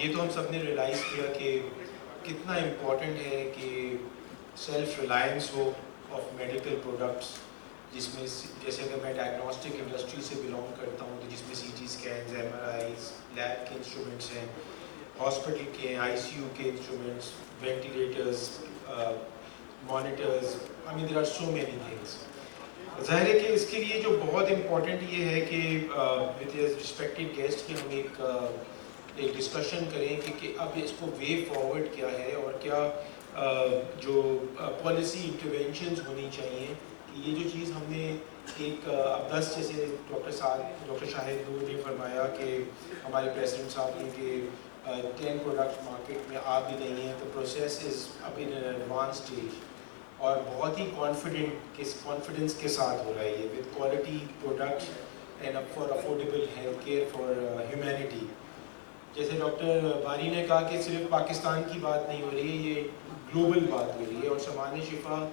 یہ تو ہم سب نے ریئلائز کیا کہ کتنا امپورٹنٹ ہے کہ self Reliance who of medical products, جس میں جیسے اگر میں ڈائگنوسٹک انڈسٹری سے بلانگ کرتا ہوں تو جس میں C T scans, M R Is, lab کے انسٹرومنٹس ہیں، ہاسپٹل کے ہیں، آئی سی یو کے instruments, ventilators, monitors, I mean there are so many things. ظاہر ہے کہ اس کے لیے جو بہت امپورٹنٹ یہ ہے کہ وتھ رسپیکٹڈ گیسٹ کہ ہم ایک ڈسکشن کریں کہ اب اس کو وے فارورڈ کیا ہے اور کیا جو پالیسی انٹرونشنز ہونی چاہیے. کہ یہ جو چیز ہم نے ایک اب 10 جیسے ڈاکٹر شاہد نور نے فرمایا کہ ہمارے پریزیڈنٹ صاحب نے کہ 10 پروڈکٹ مارکیٹ میں آ بھی نہیں ہیں، تو پروسیس از اب ان این ایڈوانس اسٹیج اور بہت ہی کانفیڈنس کے ساتھ ہو رہا ہے یہ with quality products and for affordable health care for humanity. جیسے ڈاکٹر باری نے کہا کہ صرف پاکستان کی بات نہیں ہو رہی ہے، یہ گلوبل بات ہو رہی ہے، اور سامان شفا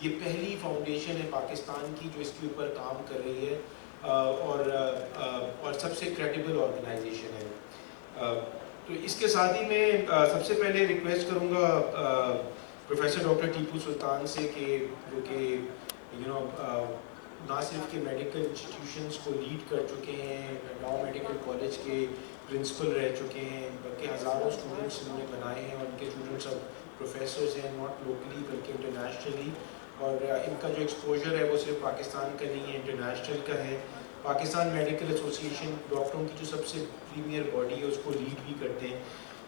یہ پہلی فاؤنڈیشن ہے پاکستان کی جو اس کے اوپر کام کر رہی ہے اور سب سے کریڈیبل آرگنائزیشن ہے. تو اس کے ساتھ ہی میں سب سے پہلے ریکویسٹ کروں گا پروفیسر ڈاکٹر ٹیپو سلطان سے کہ جو کہ نہ صرف کہ میڈیکل انسٹیٹیوشنس کو لیڈ کر چکے ہیں، لاؤ میڈیکل کالج کے پرنسپل رہ چکے ہیں، بلکہ ہزاروں اسٹوڈنٹس انہوں نے بنائے ہیں اور ان کے اسٹوڈنٹس اب پروفیسرز ہیں، ناٹ لوکلی بلکہ انٹرنیشنلی. اور ان کا جو ایکسپوجر ہے وہ صرف پاکستان کا نہیں ہے، انٹرنیشنل کا ہے. پاکستان میڈیکل ایسوسیشن ڈاکٹروں کی جو سب سے پریمیئر باڈی ہے اس کو لیڈ بھی کرتے ہیں.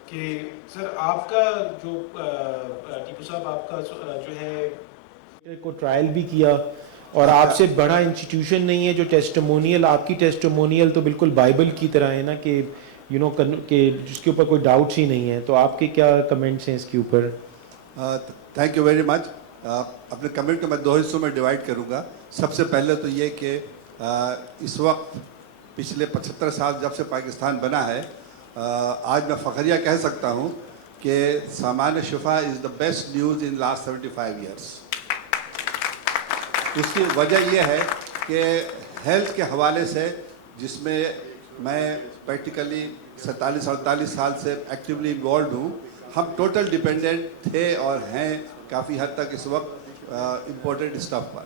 کہ سر آپ کا جو ٹیپو صاحب آپ کا جو ہے کو ٹرائل بھی کیا اور آپ سے بڑا انسٹیٹیوشن نہیں ہے جو ٹیسٹیمونیل، آپ کی ٹیسٹیمونیل تو بالکل بائبل کی طرح ہے نا کہ کہ جس کے اوپر کوئی ڈاؤٹس ہی نہیں ہے. تو آپ کے کیا کمنٹس ہیں اس کے اوپر؟ تھینک یو ویری مچ. اپنے کمنٹ کو میں 2 حصوں میں ڈیوائڈ کروں گا. سب سے پہلے تو یہ کہ اس وقت پچھلے 75 سال جب سے پاکستان بنا ہے، آج میں فخریہ کہہ سکتا ہوں کہ Samana Shifa is the best news in last 75 years. اس کی وجہ یہ ہے کہ ہیلتھ کے حوالے سے، جس میں میں پریکٹیکلی 47-48 سال سے ایکٹیولی انوالوڈ ہوں، ہم ٹوٹل ڈیپینڈنٹ تھے اور ہیں کافی حد تک اس وقت امپورٹنٹ اسٹف پر،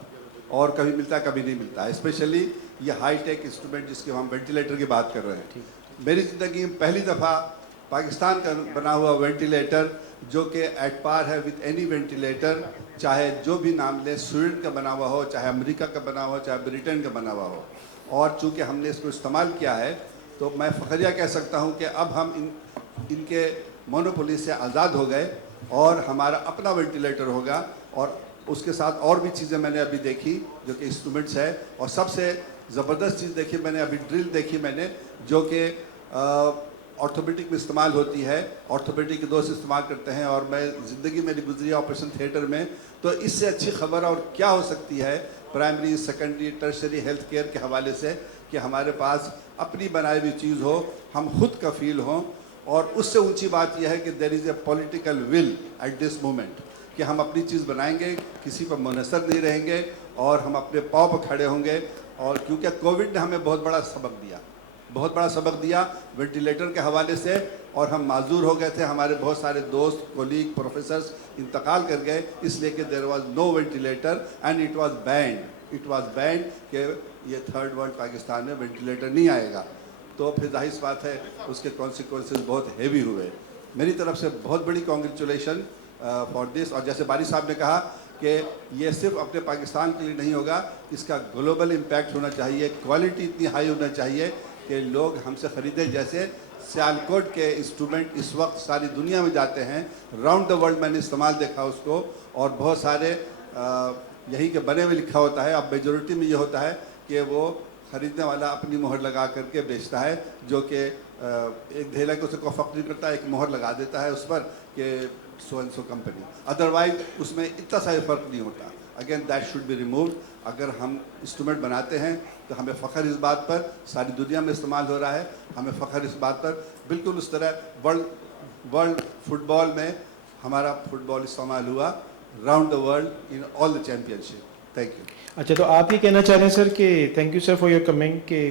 اور کبھی ملتا ہے کبھی نہیں ملتا ہے. اسپیشلی یہ ہائی ٹیک انسٹرومنٹ جس کے ہم وینٹیلیٹر کی بات کر رہے ہیں. میری زندگی میں پہلی دفعہ پاکستان کا بنا ہوا وینٹیلیٹر جو کہ ایٹ پار ہے وتھ اینی وینٹیلیٹر، چاہے جو بھی نام لیں، سویڈن کا بنا ہوا ہو، چاہے امریکہ کا بنا ہوا ہو، چاہے برٹن کا بنا ہوا ہو. اور چونکہ ہم نے اس کو استعمال کیا ہے تو میں فخریہ کہہ سکتا ہوں کہ اب ہم ان کے مونوپولی سے آزاد ہو گئے اور ہمارا اپنا وینٹیلیٹر ہوگا. اور اس کے ساتھ اور بھی چیزیں میں نے ابھی دیکھی جو کہ انسٹرومنٹس ہے، اور سب سے زبردست چیز دیکھی میں نے ابھی ڈرل دیکھی میں نے جو کہ آرتھوپیڈک میں استعمال ہوتی ہے. آرتھوپیڈک کے دوست استعمال کرتے ہیں، اور میں زندگی میری گزری آپریشن تھیٹر میں، تو اس سے اچھی خبر اور کیا ہو سکتی ہے primary, secondary, tertiary health care کے حوالے سے کہ ہمارے پاس اپنی بنائی ہوئی چیز ہو، ہم خود کفیل ہوں. اور اس سے اونچی بات یہ ہے کہ there is a political will at this moment کہ ہم اپنی چیز بنائیں گے، کسی پر منحصر نہیں رہیں گے، اور ہم اپنے پاؤں پر کھڑے ہوں گے. اور کیونکہ کووڈ نے ہمیں بہت بڑا سبق دیا وینٹیلیٹر کے حوالے سے، اور ہم معذور ہو گئے تھے. ہمارے بہت سارے دوست، کولیگ، پروفیسرز انتقال کر گئے اس لیے کہ there was no ventilator and it was banned کہ یہ تھرڈ ورلڈ پاکستان میں وینٹیلیٹر نہیں آئے گا. تو پھر ظاہر سی بات ہے اس کے کانسیکوینسز بہت ہیوی ہوئے. میری طرف سے بہت بڑی کانگریچولیشن فار دس. اور جیسے باری صاحب نے کہا کہ یہ صرف اپنے پاکستان کے لیے نہیں ہوگا، اس کا گلوبل امپیکٹ ہونا چاہیے، کوالٹی اتنی ہائی ہونا چاہیے کہ لوگ ہم سے خریدیں. جیسے سیالکوٹ کے انسٹرومنٹ اس وقت ساری دنیا میں جاتے ہیں، راؤنڈ دا ورلڈ میں نے استعمال دیکھا اس کو، اور بہت سارے یہی کہ بنے ہوئے لکھا ہوتا ہے. اب میجورٹی میں یہ ہوتا ہے کہ وہ خریدنے والا اپنی مہر لگا کر کے بیچتا ہے، جو کہ ایک دھیلا کہ اسے کوئی فرق نہیں کرتا، ایک مہر لگا دیتا ہے اس پر کہ so and so company. Otherwise اس میں اتنا سا فرق نہیں ہوتا. Again that should be removed. اگر ہم انسٹرومنٹ بناتے ہیں تو ہمیں فخر اس بات پر، ساری دنیا میں استعمال ہو رہا ہے، ہمیں فخر اس بات پر. بالکل اس طرح ورلڈ فٹ بال میں ہمارا فٹ بال استعمال ہوا round the world in all the champion ship. Thank you. اچھا، تو آپ یہ کہنا چاہ رہے ہیں سر کہ thank you sir for your comment کہ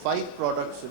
5 products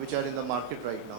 which are in the market right now।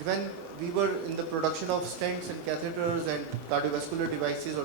When we were in the production of stents and catheters and cardiovascular devices or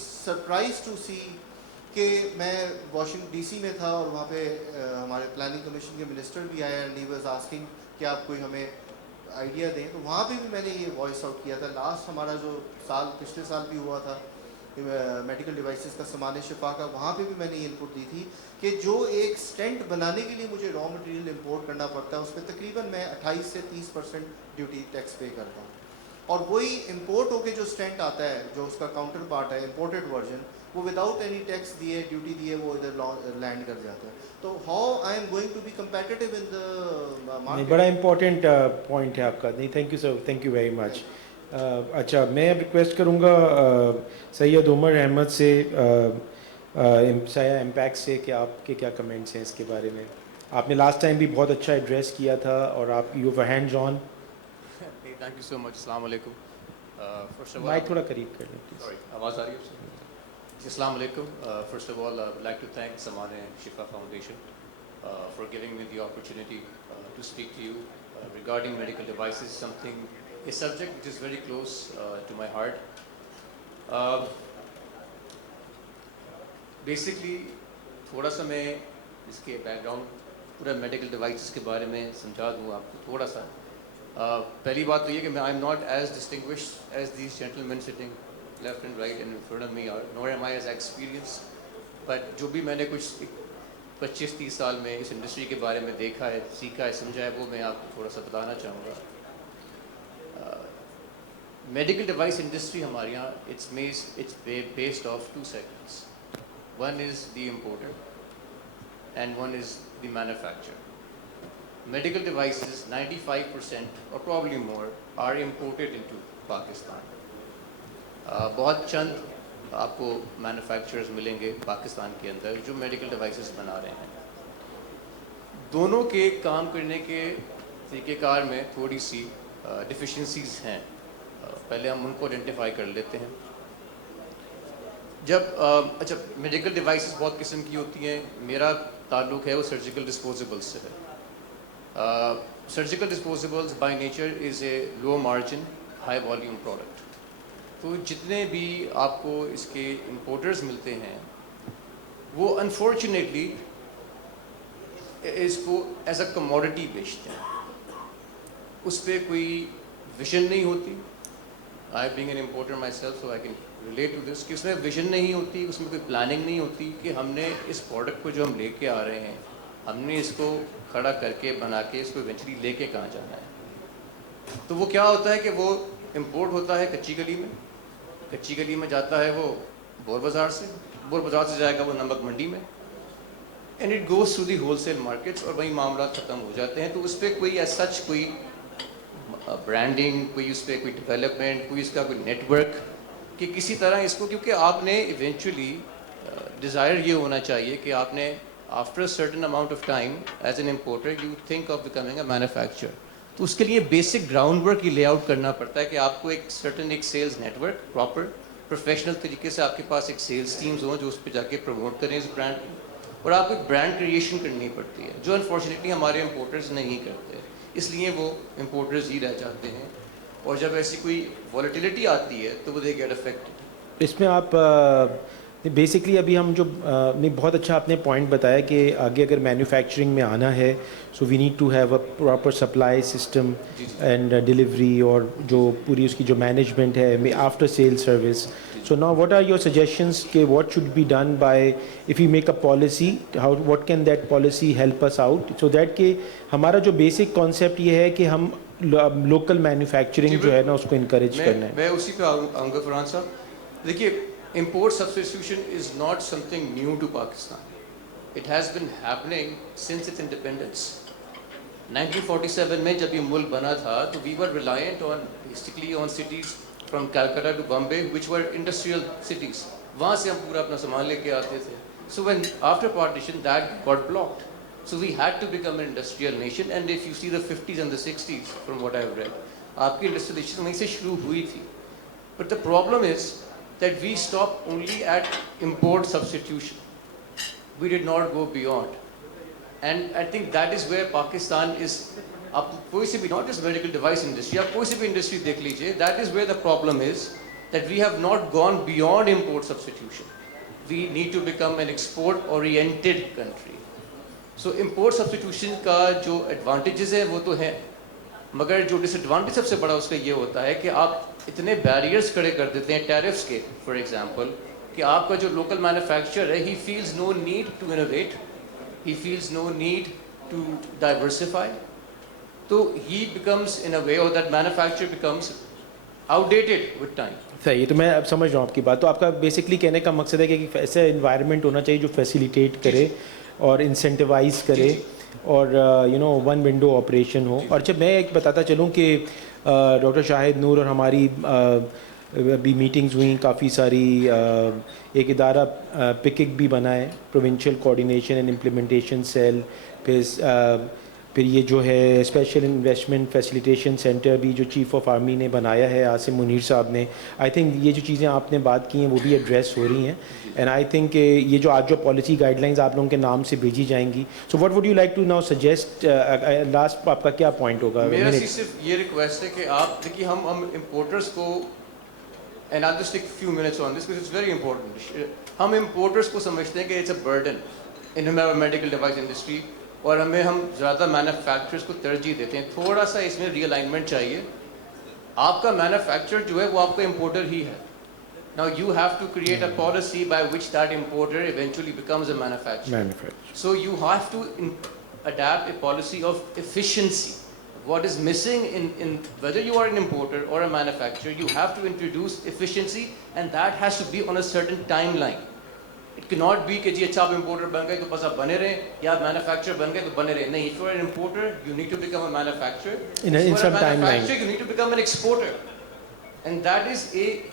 surprised to see کہ میں Washington D C میں تھا اور وہاں پہ ہمارے planning commission کے منسٹر بھی آئے اینڈ ہی واز آسکنگ کہ آپ کوئی ہمیں آئیڈیا دیں. تو وہاں پہ بھی میں نے یہ وائس آؤٹ کیا تھا. لاسٹ ہمارا جو پچھلے سال بھی ہوا تھا میڈیکل ڈیوائسز کا سامان شفا کا, وہاں پہ بھی میں نے یہ انپٹ دی تھی کہ جو ایک اسٹینٹ بنانے کے لیے مجھے را مٹیریل امپورٹ کرنا پڑتا ہے اس پہ تقریباً میں 28 سے 30% ڈیوٹی ٹیکس پے کرتا ہوں, اور وہی امپورٹ ہو کے جو اسٹینٹ آتا ہے جو اس کا کاؤنٹر پارٹ ہے امپورٹڈ ورژن, وہ وداؤٹ اینی ٹیکس دیے ڈیوٹی دیے وہ ادھر لینڈ کر جاتا ہے. تو how I am going to be competitive in the market. بڑا امپورٹنٹ پوائنٹ ہے آپ کا. نہیں, thank you sir, thank you very much. اچھا, میں اب ریکویسٹ کروں گا سید عمر احمد سے, سایہ امپیکٹ سے, کہ آپ کے کیا کمنٹس ہیں اس کے بارے میں. آپ نے لاسٹ ٹائم بھی بہت اچھا ایڈریس کیا تھا اور آپ you hands on. Thank you so much. السلام علیکم. فرسٹ آف آل مائک تھوڑا قریب کر لیں پلیز. سوری, آواز آ رہی ہے؟ السلام علیکم. First of all I would like to thank Samana Shifa Foundation for giving me the opportunity to speak to you regarding medical devices, a subject which is very close to my heart. Basically, تھوڑا سا میں اس کے back ground پورا medical devices کے بارے میں سمجھا دوں آپ کو تھوڑا سا. پہلی بات تو یہ کہ میں I am not as distinguished as these gentlemen sitting left and right and in front of me are, nor am I as experience, but جو بھی میں نے کچھ 25-30 سال میں اس انڈسٹری کے بارے میں دیکھا ہے, سیکھا ہے, سمجھا ہے, وہ میں آپ کو تھوڑا سا بتانا چاہوں گا. میڈیکل ڈیوائس انڈسٹری ہمارے یہاں it's based of 2 segments. One is the importer and one is the manufacturer. Medical devices, 95% or probably more are imported into Pakistan. بہت چند آپ کو مینوفیکچررز ملیں گے پاکستان کے اندر جو میڈیکل ڈیوائسز بنا رہے ہیں. دونوں کے کام کرنے کے طریقہ کار میں تھوڑی سی ڈیفیشنسیز ہیں. پہلے ہم ان کو آئیڈینٹیفائی کر لیتے ہیں. اچھا, میڈیکل ڈیوائسز بہت قسم کی ہوتی ہیں. میرا تعلق ہے وہ سرجیکل ڈسپوزیبلس سے ہے. Surgical disposables by nature is a low margin high volume product. تو جتنے بھی آپ کو اس کے امپورٹرز ملتے ہیں وہ انفارچونیٹلی اس کو ایز اے کموڈٹی بیچتے ہیں. اس پہ کوئی ویژن نہیں ہوتی. I being an importer myself so I can relate to this, کہ اس میں ویژن نہیں ہوتی, اس میں کوئی پلاننگ نہیں ہوتی کہ ہم نے اس پروڈکٹ کو جو ہم لے کے آ رہے ہیں ہم نے اس کو کھڑا کر کے بنا کے اس کو ایونچولی لے کے کہاں جانا ہے. تو وہ کیا ہوتا ہے کہ وہ امپورٹ ہوتا ہے کچی گلی میں, کچی گلی میں جاتا ہے وہ بور بازار سے, بور بازار سے جائے گا وہ نمک منڈی میں, and it goes to the wholesale markets, اور وہی معاملات ختم ہو جاتے ہیں. تو اس پہ کوئی ایز سچ کوئی برانڈنگ, کوئی اس پہ کوئی ڈیولپمنٹ, کوئی اس کا کوئی نیٹ ورک کہ کسی طرح اس کو, کیونکہ آپ نے ایونچولی ڈیزائر یہ ہونا چاہیے کہ آپ نے after certain amount of time as an importer you think of becoming a manufacturer. تو اس کے لیے بیسک گراؤنڈ ورک ہی لے آؤٹ کرنا پڑتا ہے کہ آپ کو ایک سرٹن ایک sales network proper professional طریقے سے آپ کے پاس ایک سیلز ٹیمز ہوں جو اس پہ جا کے پروموٹ کریں اس برانڈ کو, اور آپ کو ایک برانڈ کریشن کرنی پڑتی ہے جو انفارچونیٹلی ہمارے امپورٹرز نہیں کرتے. اس لیے وہ امپورٹرز ہی رہ جاتے ہیں, اور جب ایسی کوئی والیٹیلیٹی آتی ہے تو وہ دے گیٹ افیکٹڈ. اس میں آپ بیسکلی ابھی ہم جو بہت اچھا آپ نے پوائنٹ بتایا کہ آگے اگر مینوفیکچرنگ میں آنا ہے so we need to have a proper supply system and delivery, اور جو پوری اس کی جو مینجمنٹ ہے after sale service. So now what are your suggestions کہ what should be done by if you make a policy, how what can that policy help us out so that کہ ہمارا جو بیسک کانسیپٹ یہ ہے کہ ہم local manufacturing جو ہے نا اس کو انکریج کرنا ہے. میں اسی پہ آؤں گا فرحان صاحب. دیکھیے, import substitution is not something new to Pakistan. It has been happening since its independence. 1947 میں جب یہ ملک بنا تھا تو we were reliant on basically on cities from Calcutta to Bombay which were industrial cities. وہاں سے ہم پورا اپنا سامان لے کے آتے تھے. So when after partition that got blocked. So we had to become an industrial nation, and if you see the 50s and the 60s from what I've read, آپ کی industrialization وہیں سے شروع ہوئی تھی. But the problem is that we stopped only at import substitution. We did not go beyond. And I think that is where Pakistan is, آپ کوئی سے بھی, not just medical device industry, آپ کوئی سے بھی industry دیکھ لیجئے, that is where the problem is, that we have not gone beyond import substitution. we need to become an export oriented country. So import substitution کا جو advantages ہیں وہ تو ہیں, مگر جو disadvantage سب سے بڑا اس کا یہ ہوتا ہے کہ آپ اتنے barriers کھڑے کر دیتے ہیں ٹیرفس کے, for example, کہ آپ کا جو local manufacturer ہے, he feels no need to innovate, he feels no need to diversify. تو he becomes in a way, or that manufacturer becomes outdated with time. صحیح, تو میں اب سمجھ رہا ہوں آپ کی بات. تو آپ کا بیسکلی کہنے کا مقصد ہے کہ ایک ایسا انوائرمنٹ ہونا چاہیے جو فیسیلیٹیٹ کرے اور انسینٹیوائز کرے اور ون ونڈو آپریشن ہو. اور جب میں ایک بتاتا چلوں کہ ڈاکٹر شاہد نور اور ہماری ابھی میٹنگز ہوئیں کافی ساری, ایک ادارہ پکک بھی بنا ہے, provincial coordination and implementation cell, پھر یہ جو ہے اسپیشل انویسٹمنٹ فیسیلیٹیشن سینٹر بھی جو چیف آف آرمی نے بنایا ہے عاصم منیر صاحب نے. آئی تھنک یہ جو چیزیں آپ نے بات کی ہیں وہ بھی ایڈریس ہو رہی ہیں, اینڈ آئی تھنک کہ یہ جو آج جو پالیسی گائیڈ لائنز آپ لوگوں کے نام سے بھیجی جائیں گی, so what would you like to now suggest, last آپ کا کیا پوائنٹ ہوگا؟ میرا صرف یہ ریکویسٹ ہے کہ آپ دیکھیے ہم امپورٹرس کو, and I just take few minutes on this because it's very important, ہم امپورٹرس کو سمجھتے ہیں کہ it's a burden in medical device industry, اور ہم زیادہ مینوفیکچررس کو ترجیح دیتے ہیں. تھوڑا سا اس میں ری الائنمنٹ چاہیے. آپ کا مینوفیکچر جو ہے وہ آپ کا امپورٹر ہی ہے. Now you have to create a policy by which that importer eventually becomes a manufacturer. So you have to adapt a policy of efficiency. What is missing in whether you are an importer or a manufacturer, you have to introduce efficiency, and that has to be on a certain timeline. It cannot be کہ جی اچھا آپ importer بن گئے تو بس آپ بنے رہیں, یا آپ مینوفیکچرر بن گئے تو بنے رہیں. نہیں, if you are an importer you need to become a manufacturer. In some timeline you need to become an exporter. And that is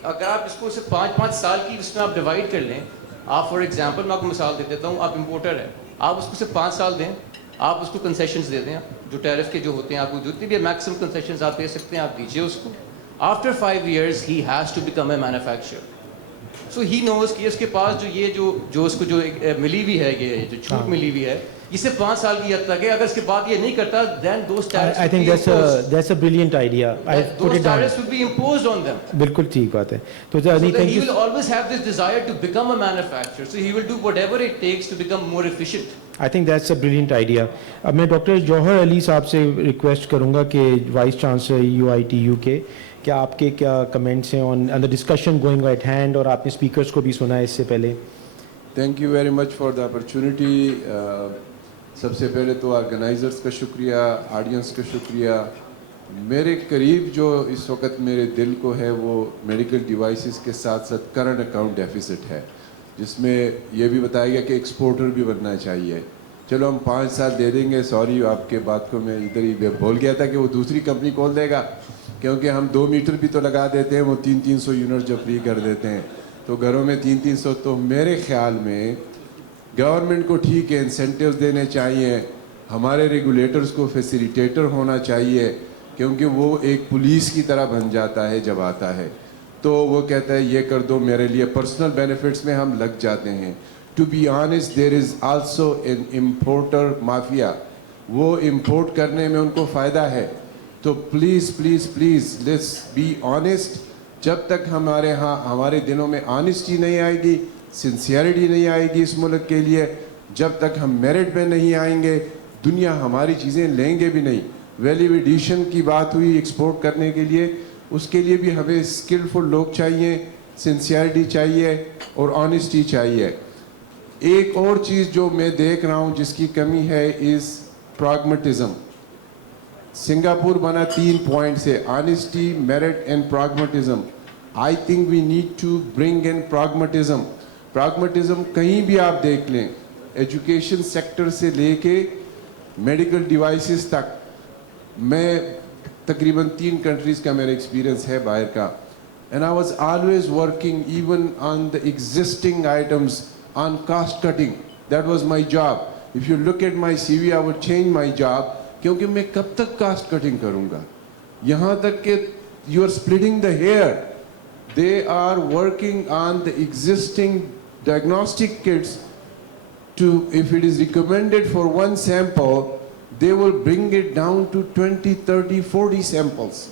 اگر آپ اس کو 5 سال کی اس میں آپ ڈیوائڈ کر لیں. آپ فار ایگزامپل میں آپ کو مثال دے دیتا ہوں, آپ امپورٹر ہیں, آپ اس کو صرف 5 سال دیں, آپ اس کو کنسیشنز دے دیں, جو ٹیرف کے جو ہوتے ہیں آپ کو جتنی بھی میکسیمم کنسیشنز آپ دے سکتے ہیں آپ دیجیے اس کو. After 5 years he has to become a manufacturer. So he knows کہ اس کے پاس جو اس کو جو ملی ہوئی ہے, یہ جو چھوٹ ملی ہوئی ہے, یہ صرف 5 سال کی حد تک ہے. اگر اس کے بعد یہ نہیں کرتا, then those tariffs I think that's a brilliant idea. I put it down. Those tariffs would be imposed on them. بالکل ٹھیک بات ہے. تو So that he will always have this desire to become a manufacturer. So he will do whatever it takes to become more efficient. I think that's a brilliant idea. اب میں doctor جوہر علی صاحب سے request کروں گا کہ vice chancellor UITU کے, کیا آپ کے کیا کمنٹس ہیں on the discussion going at hand, اور آپ نے اسپیکرس کو بھی سنا ہے اس سے پہلے. Thank you very much for the opportunity. سب سے پہلے تو آرگنائزرس کا شکریہ, آڈینس کا شکریہ. میرے قریب جو اس وقت میرے دل کو ہے وہ میڈیکل ڈیوائسز کے ساتھ ساتھ کرنٹ اکاؤنٹ ڈیفیسٹ ہے, جس میں یہ بھی بتایا گیا کہ ایکسپورٹر بھی بننا چاہیے. چلو ہم 5 سال دے دیں گے. سوری آپ کے بات کو میں ادھر ہی بول گیا تھا کہ وہ دوسری کمپنی کھول دے گا, کیونکہ ہم 2 میٹر بھی تو لگا دیتے ہیں, وہ 300 یونٹ جو فری کر دیتے ہیں, تو گھروں میں 300. تو میرے خیال میں گورنمنٹ کو ٹھیک ہے انسینٹیوز دینے چاہیے, ہمارے ریگولیٹرز کو فیسیلیٹیٹر ہونا چاہیے, کیونکہ وہ ایک پولیس کی طرح بن جاتا ہے جب آتا ہے. تو وہ کہتا ہے یہ کر دو میرے لیے, پرسنل بینیفٹس میں ہم لگ جاتے ہیں. To be honest there is also an importer mafia, وہ امپورٹ کرنے میں ان کو فائدہ ہے. تو please please please let's be honest. جب تک ہمارے دلوں میں آنیسٹی نہیں آئے گی, سنسیئرٹی نہیں آئے گی اس ملک کے لیے, جب تک ہم میرٹ پہ نہیں آئیں گے, دنیا ہماری چیزیں لیں گے بھی نہیں. ویلیو ایڈیشن کی بات ہوئی ایکسپورٹ کرنے کے لیے, اس کے لیے بھی ہمیں اسکلفل لوگ چاہیے, سنسیئرٹی چاہیے اور آنیسٹی چاہیے. ایک اور چیز جو میں دیکھ رہا ہوں جس کی کمی ہے از پراگمیٹزم. سنگاپور بنا 3 پوائنٹ سے, honesty, merit and pragmatism. I think we need to bring in pragmatism. Pragmatism کہیں بھی آپ دیکھ لیں, ایجوکیشن سیکٹر سے لے کے میڈیکل ڈیوائسز تک. میں تقریباً 3 کنٹریز کا میرا ایکسپیرینس ہے باہر کا, and I was always working even on the existing items on cost cutting. That was my job. If you look at my CV, I would change my job, کیونکہ میں کب تک cost cutting کروں گا. یہاں تک کہ you are splitting the hair. They are working on the existing diagnostic kits to, if it is recommended for 1 sample, they will bring it down to 20, 30, 40 samples.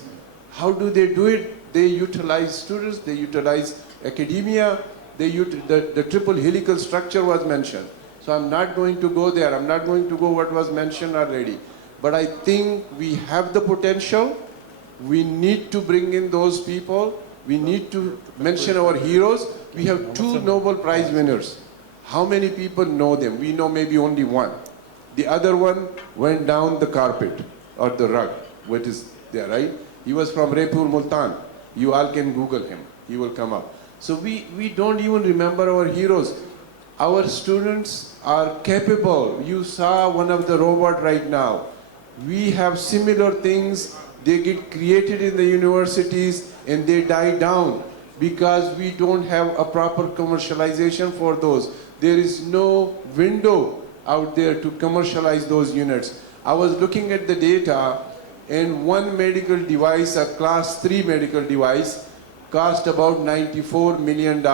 How do they do it? They utilize students, they utilize academia, the triple helical structure was mentioned. So I'm not going to go there. I'm not going to go what was mentioned already. But I think we have the potential. We need to bring in those people. We need to mention our heroes. We have 2 Nobel Prize winners. How many people know them? We know maybe only one. The other one went down the carpet or the rug, what is there, right? He was from Raipur, Multan. You all can Google him. He will come up. So we don't even remember our heroes. Our students are capable. You saw one of the robot right now. We have similar things. They get created in the universities and they die down because we don't have a proper commercialization for those. There is no window out there to commercialize those units. I was looking at the data, and one medical device, a class 3 medical device, cost about $94 million,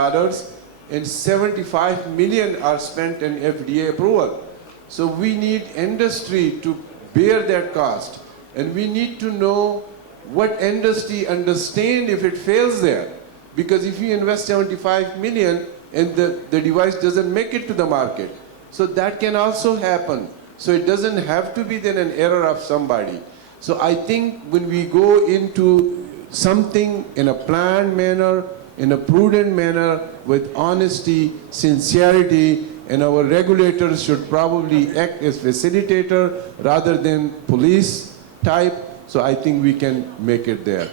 and 75 million are spent in FDA approval. So we need industry to bear that cost, and we need to know what industry understand if it fails there. Because if you invest 75 million and the device doesn't make it to the market, so that can also happen. So it doesn't have to be then an error of somebody. So I think when we go into something in a planned manner, in a prudent manner, with honesty, sincerity, and our regulators should probably act as facilitator rather than police type. So I think we can make it there.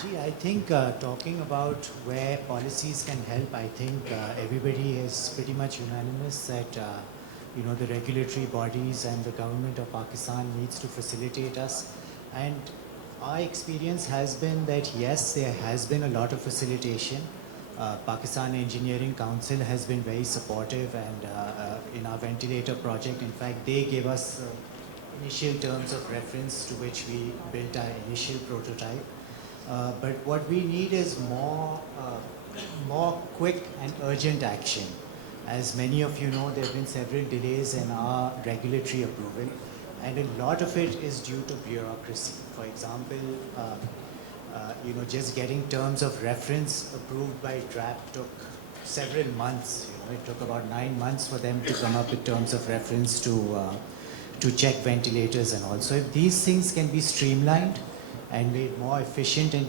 Gee, I think talking about where policies can help, I think everybody is pretty much unanimous that the regulatory bodies and the government of Pakistan needs to facilitate us. And our experience has been that yes, there has been a lot of facilitation. Pakistan Engineering Council has been very supportive, and in our ventilator project, in fact, they gave us initial terms of reference to which we built our initial prototype. But what we need is more quick and urgent action. As many of you know, there have been several delays in our regulatory approval, and a lot of it is due to bureaucracy. For example, just getting terms of reference approved by DRAP took several months. It took about 9 months for them to come up with terms of reference to check ventilators and all. So if these things can be streamlined and made more efficient and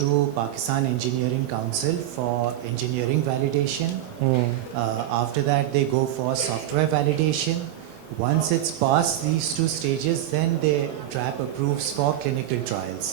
to Pakistan Engineering Council for engineering validation. After that they go for software validation. Once it's past these 2 stages, then the DRAP approves for clinical trials.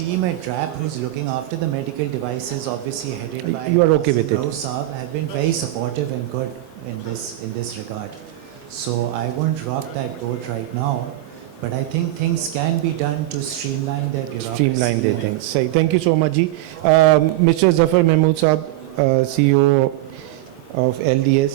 team at DRAP who's looking after the medical devices, obviously headed by You are okay with it? Saab, have been very supportive and good in this regard. So I won't rock that boat right now, but I think things can be done to streamline their bureaucracy. Streamline their things. Say thank you so much, ji. Mr. Zafar Mahmood Saab, CEO of LDS.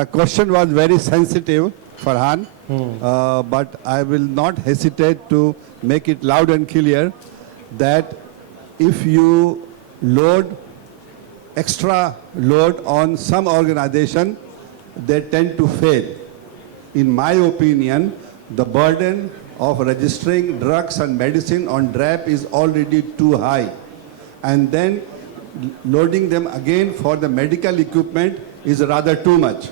The question was very sensitive, Farhan, but I will not hesitate to make it loud and clear that if you load extra load on some organization, they tend to fail. In my opinion, the burden of registering drugs and medicine on DRAP is already too high, and then loading them again for the medical equipment is rather too much.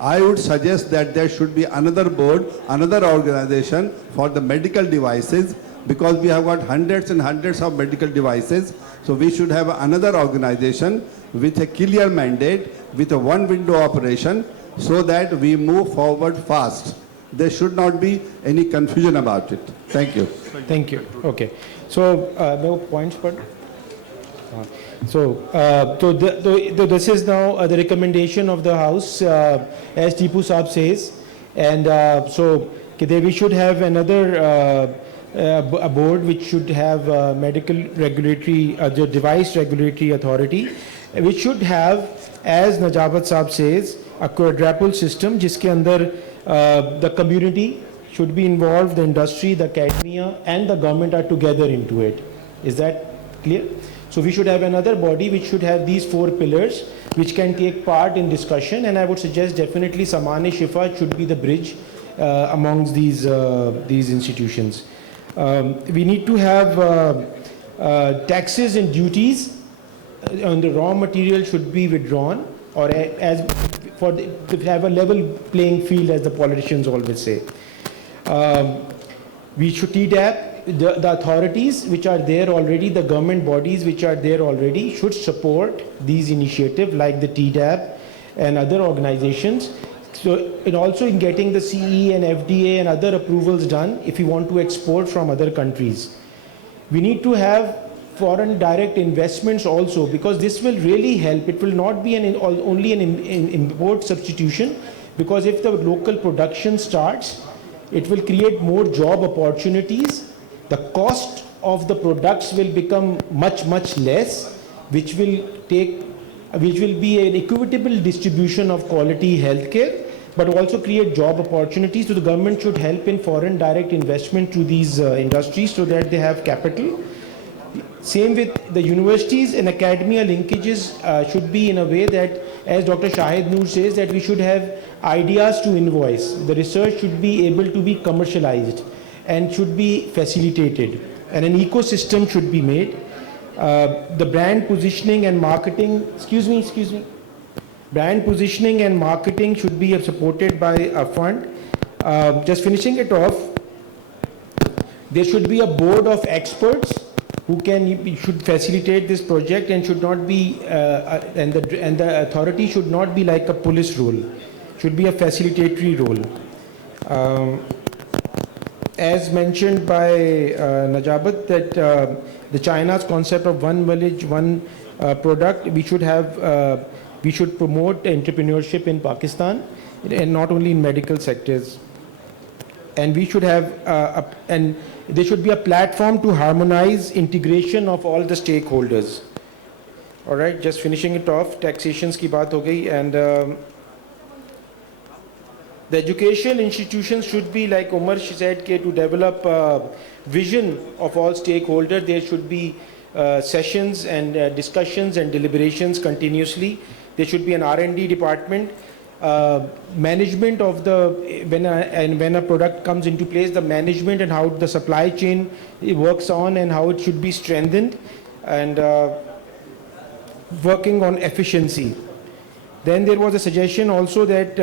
I would suggest that there should be another board, another organization for the medical devices, because we have got hundreds and hundreds of medical devices. So we should have another organization with a clear mandate, with a one window operation, so that we move forward fast. There should not be any confusion about it. Thank you. Thank you. Okay. So, no points, but so this is now the recommendation of the House, as Tipu Saab says, and so we should have another a board which should have medical regulatory, the device regulatory authority, which should have, as Najabat Saab says, a quadruple system, jiske andar the community should be involved, the industry, the academia, and the government are together into it. Is that clear? So we should have another body which should have these four pillars, which can take part in discussion, and I would suggest definitely Saman-e-Shifa should be the bridge amongst these institutions. We need to have taxes and duties on the raw material should be withdrawn, or as for to have a level playing field, as the politicians always say. We should TDAP. The authorities which are there already, the government bodies which are there already, should support these initiatives like the TDAP and other organizations. So, and also in getting the CE and FDA and other approvals done if you want to export from other countries. We need to have foreign direct investments also, because this will really help. It will not be only an import substitution, because if the local production starts, it will create more job opportunities. The cost of the products will become much less, which will be an equitable distribution of quality healthcare, but also create job opportunities. So the government should help in foreign direct investment to these industries so that they have capital. Same with the universities and academia linkages should be in a way that, as Dr. Shahid Noor says, that we should have ideas to invoice. The research should be able to be commercialized and should be facilitated, and an ecosystem should be made. The brand positioning and marketing, brand positioning and marketing should be supported by a fund. Just finishing it off, there should be a board of experts who should facilitate this project, and should not be, and the authority should not be like a police role, should be a facilitatory role. As mentioned by Najabat, that the China's concept of one village, one product, we should promote entrepreneurship in Pakistan, and not only in medical sectors. And we should have, and there should be a platform to harmonize integration of all the stakeholders. All right, just finishing it off, taxations ki baat ho gayi, and The educational institutions should be, like Umar said, to develop vision of all stakeholders. There should be sessions and discussions and deliberations continuously. There should be an R&D department. Management of when a product comes into place, the management and how the supply chain works on and how it should be strengthened, and working on efficiency. Then there was a suggestion also that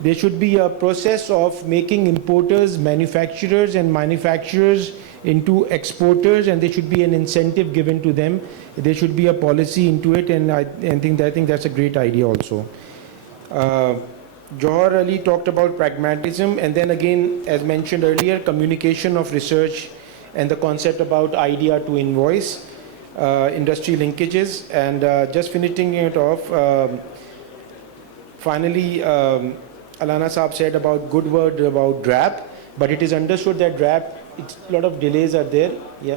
there should be a process of making importers, manufacturers and manufacturers into exporters, and there should be an incentive given to them. There should be a policy into it, and I think that's a great idea also. Johar Ali talked about pragmatism, and then again, as mentioned earlier, communication of research and the concept about idea to invoice, industry linkages, and just finishing it off, finally, Alana Saab said about good word about DRAP, but it is understood that DRAP, a lot of delays are there. Yeah.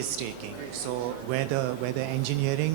is taking. So where the engineering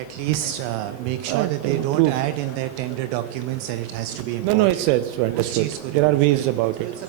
At least make sure that they don't add in their tender documents that it has to be No, imported. no, it says understood. There are ways about it. It's a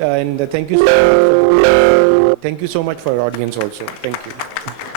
and thank you so much for our audience also. Thank you.